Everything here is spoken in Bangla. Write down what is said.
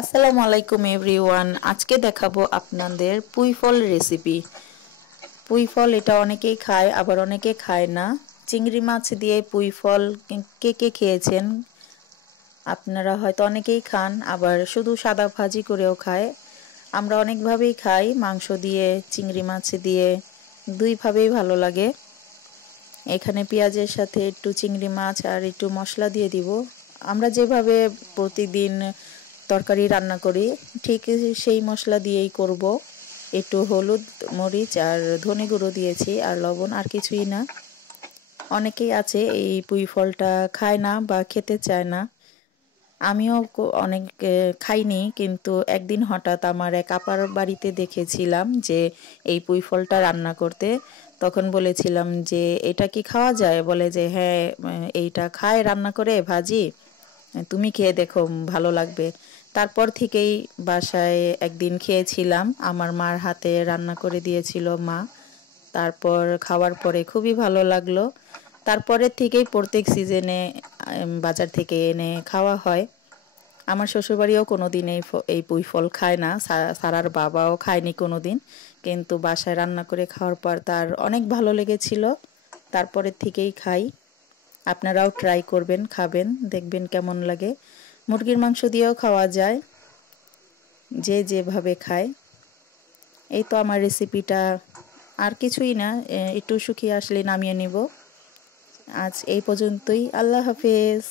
আসসালামু আলাইকুম এভরিওয়ান। আজকে দেখাবো আপনাদের পুঁই ফল রেসিপি। পুঁই ফল এটা অনেকেই খায়, আবার অনেকে খায় না। চিংড়ি মাছ দিয়ে পুঁই ফল কে কে খেয়েছেন? আপনারা হয়তো অনেকেই খান, আবার শুধু সাদা ভাজি করেও খায়। আমরা অনেকভাবেই খাই, মাংস দিয়ে, চিংড়ি মাছ দিয়ে, দুইভাবেই ভালো লাগে। এখানে পেঁয়াজের সাথে একটু চিংড়ি মাছ আর একটু মশলা দিয়ে দিব। আমরা যেভাবে প্রতিদিন তরকারি রান্না করি ঠিক সেই মশলা দিয়েই করব। একটু হলুদ, মরিচ আর ধনে গুঁড়ো দিয়েছি, আর লবণ, আর কিছুই না। অনেকেই আছে এই পুঁই ফলটা খায় না বা খেতে চায় না। আমিও অনেক খাইনি, কিন্তু একদিন হঠাৎ আমার এক আপার বাড়িতে দেখেছিলাম যে এই পুঁই ফলটা রান্না করতে। তখন বলেছিলাম যে এটা কি খাওয়া যায়? বলে যে হ্যাঁ, এইটা খায় রান্না করে ভাজি, তুমি খেয়ে দেখো, ভালো লাগবে। তারপর থেকেই বাসায় একদিন খেয়েছিলাম, আমার মার হাতে রান্না করে দিয়েছিল মা। তারপর খাওয়ার পরে খুবই ভালো লাগলো। তারপরের থেকেই প্রত্যেক সিজনে বাজার থেকে এনে খাওয়া হয়। আমার শ্বশুরবাড়িও কোনোদিন এই পুঁই ফল খায় না, সারার বাবাও খায়নি কোনোদিন। কিন্তু বাসায় রান্না করে খাওয়ার পর তার অনেক ভালো লেগেছিল, তারপরের থেকেই খাই। আপনারাও ট্রাই করবেন, খাবেন, দেখবেন কেমন লাগে। মুরগির মাংস দিয়েও খাওয়া যায়, যে যেভাবে খায়। এই তো আমার রেসিপিটা, আর কিছুই না, একটু শুকিয়ে আসলে নামিয়ে নিব। আজ এই পর্যন্তই। আল্লাহ হাফেজ।